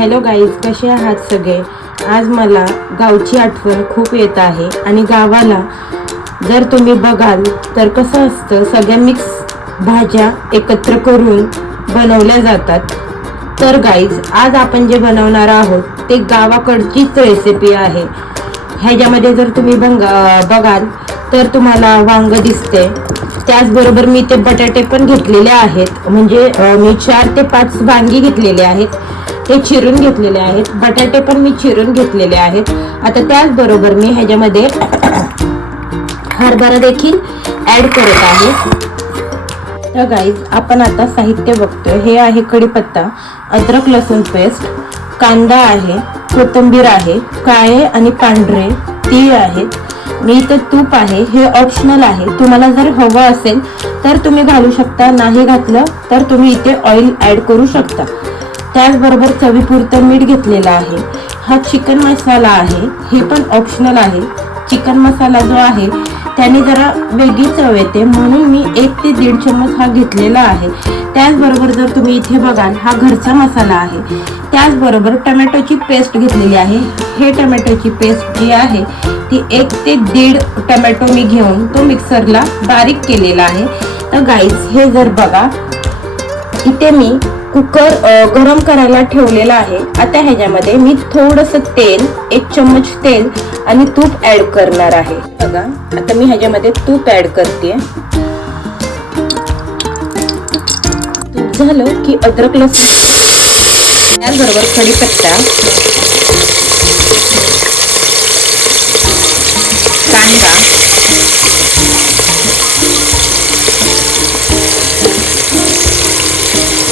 Hello guys, कसे आहात सगळे। आज मला गावची आठवण खूप येत आहे आणि गावाला जर तुम्ही बघाल तर कसं असतं, सगळ्या मिक्स भाज्या एकत्र करून बनवल्या जातात। तर गाईज, आज आपण जे बनवणार आहोत ते गावाकडचीच रेसिपी आहे। ह्याच्यामध्ये जर तुम्ही बघाल तर तुम्हाला वांग दिसते, त्याचबरोबर मी ते बटाटे पण घेतलेले आहेत। म्हणजे मी 4 ते 5 वांगी घेतलेले आहेत, ते चिरून घेतलेले आहेत। बटाटे पण मी चिरून घेतलेले आहेत। आता त्याचबरोबर मी ह्याच्यामध्ये हरभरा देखील ऍड करत आहे। तर गाईज, आपण आता साहित्य बघतोय। हे आहे कढीपत्ता, अद्रक लसूण पेस्ट, कांदा आहे, कोथिंबीर आहे, काळे आणि पांढरे तीळ आहेत, मी इथे तूप आहे। हे ऑप्शनल आहे, तुम्हाला जर हवं असेल तर तुम्ही घालू शकता, नाही घातलं तर तुम्ही इथे ऑइल ऍड करू शकता। त्याचबरोबर चवीपुरतं मीठ घेतलेलं आहे। हा चिकन मसाला आहे, हे पण ऑप्शनल आहे। चिकन मसाला जो आहे त्याने जरा वेगळी चव येते, म्हणून मी 1 ते 1.5 चम्मच हा घेतलेला आहे। त्याचबरोबर जर तुम्ही इथे बघाल, हा घरचा मसाला आहे। त्याचबरोबर टोमॅटोची पेस्ट घेतलेली आहे। हे टोमॅटोची पेस्ट जी आहे ती 1 ते 1.5 टोमॅटो मी घेऊन तो मिक्सरला बारीक केलेला आहे। तर गाईज, हे जर बघा, इथे मी कुकर गरम करायला ठेवलेला आहे। आता ह्याच्यामध्ये मी थोडंसं तेल, 1 चम्मच तेल आणि तूप ऍड करणार आहे। बघा, आता मी ह्याच्यामध्ये तूप ऍड करते। तूप झालं की अद्रक लसूण, त्याचबरोबर कढीपत्ता, कांदा,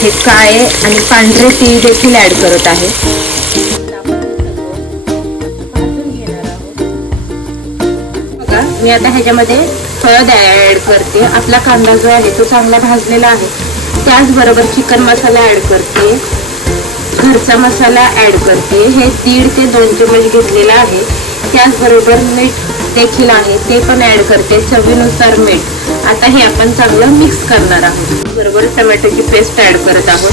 हे काळे आणि पांढरे तीळ देखील ऍड करत आहे। बघा, मी आता ह्याच्यामध्ये हळद ऍड करते। आपला कांदा जो आहे तो चांगला भाजलेला आहे। त्याचबरोबर चिकन मसाला ऍड करते, घरचा मसाला ऍड करते। हे 1.5 ते 2 चम्मच घेतलेला आहे। त्याचबरोबर मीठ देखील आहे, ते पण ऍड करते, चवीनुसार मीठ। आता हे आपण चांगलं मिक्स करणार आहोत। बरोबर टोमॅटोची पेस्ट ऍड करत आहोत।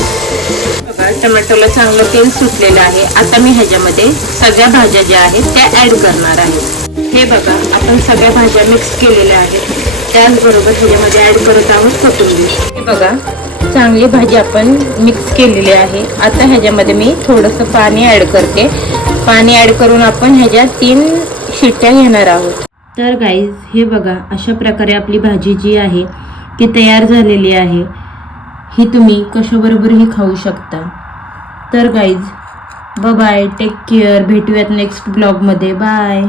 बघा, टोमॅटोला चांगलं तेल सुटलेलं आहे। आता मी ह्याच्यामध्ये सगळ्या भाज्या ज्या आहेत त्या ऍड करणार आहे। हे बघा, आपण सगळ्या भाज्या मिक्स केलेल्या आहेत। त्याचबरोबर ह्याच्यामध्ये ऍड करत आहोत कोथिंबीर। हे बघा, चांगली भाजी आपण मिक्स केलेली आहे। आता ह्याच्यामध्ये मी थोडंसं पाणी ऍड करते। पाणी ऍड करून आपण ह्याच्यात 3 शिट्ट्या घेणार आहोत। तर गाईज, हे बघा, अशा प्रकारे आपली भाजी जी आहे ती तयार झालेली आहे। ही तुम्ही कशाबरोबरही खाऊ शकता। तर guys, bye bye, take care, भेटूयात नेक्स्ट ब्लॉगमध्ये। बाय।